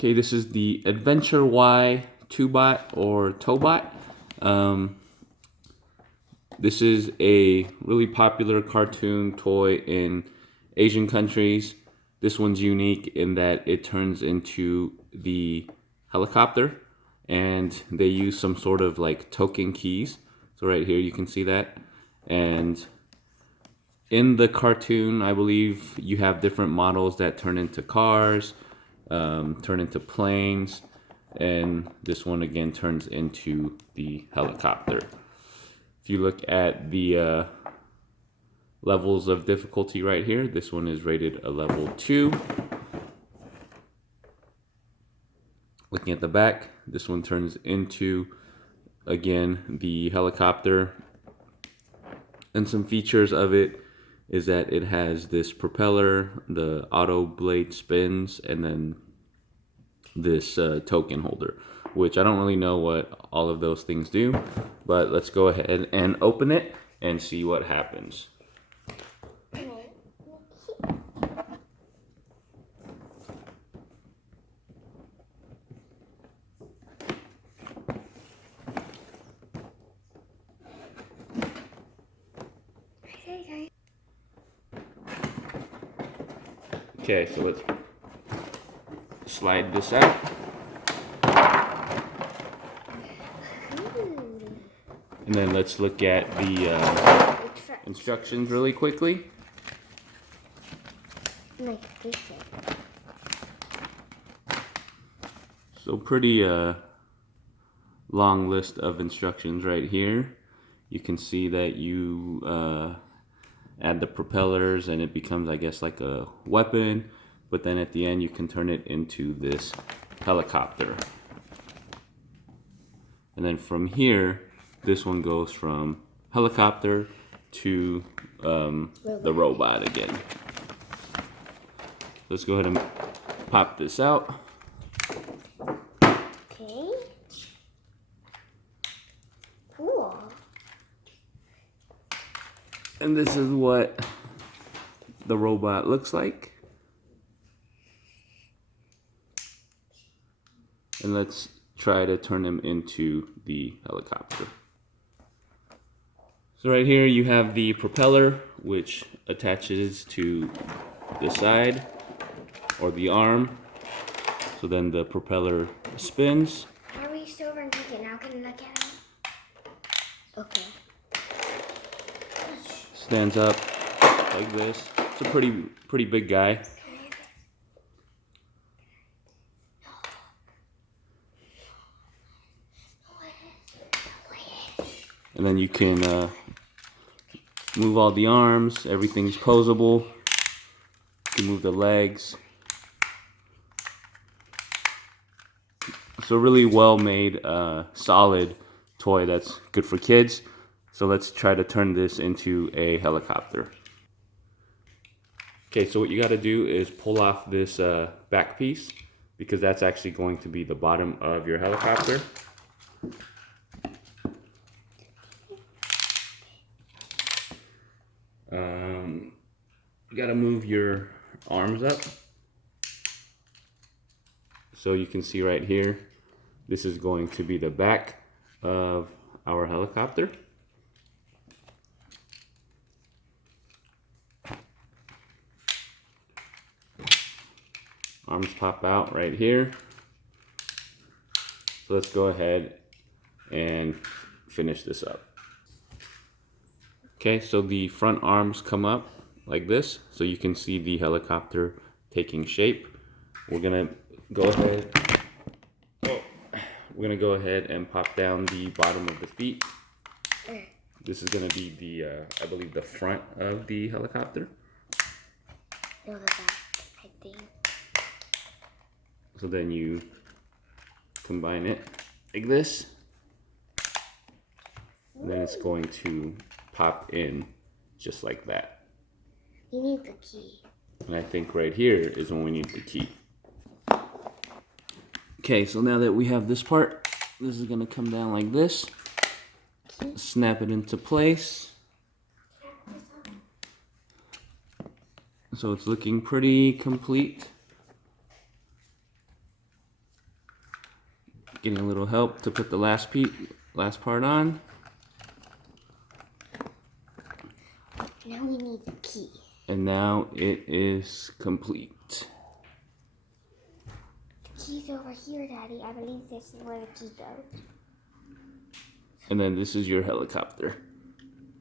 Okay, this is the Adventure Y Tobot or Tobot. This is a really popular cartoon toy in Asian countries. This one's unique in that it turns into the helicopter, and they use some sort of like token keys. So right here you can see that. And in the cartoon, I believe you have different models that turn into cars, turn into planes, and this one again turns into the helicopter. If you look at the levels of difficulty right here, this one is rated a level 2. Looking at the back, this one turns into, again, the helicopter. And some features of it is that it has this propeller, the auto blade spins, and then this token holder, which I don't really know what all of those things do, but let's go ahead and open it and see what happens. Okay, so let's slide this out. And then let's look at the instructions really quickly. So pretty long list of instructions right here. You can see that you add the propellers and it becomes, I guess, like a weapon, but then at the end you can turn it into this helicopter. And then from here, this one goes from helicopter to the robot again. Let's go ahead and pop this out. Okay. Cool. And this is what the robot looks like. And let's try to turn him into the helicopter. So right here you have the propeller, which attaches to the side or the arm. So then the propeller spins. Are we still over and take it now? Can I look at him? Okay. Stands up like this. It's a pretty big guy. And then you can move all the arms. Everything's posable. You can move the legs. So really well made, solid toy that's good for kids. So let's try to turn this into a helicopter. Okay, so what you got to do is pull off this back piece, because that's actually going to be the bottom of your helicopter. You got to move your arms up. So you can see right here, this is going to be the back of our helicopter. Arms pop out right here. So let's go ahead and finish this up. Okay, so the front arms come up like this, so you can see the helicopter taking shape. We're gonna go ahead and pop down the bottom of the feet. This is gonna be the, I believe, the front of the helicopter. No, the back, I think. So then you combine it like this, and then it's going to pop in just like that. You need the key. And I think right here is when we need the key. Okay, so now that we have this part, this is gonna come down like this. Snap it into place. So it's looking pretty complete. Getting a little help to put the last part on. Now we need the key. And now it is complete. The key's over here, Daddy. I believe this is where the key goes. And then this is your helicopter.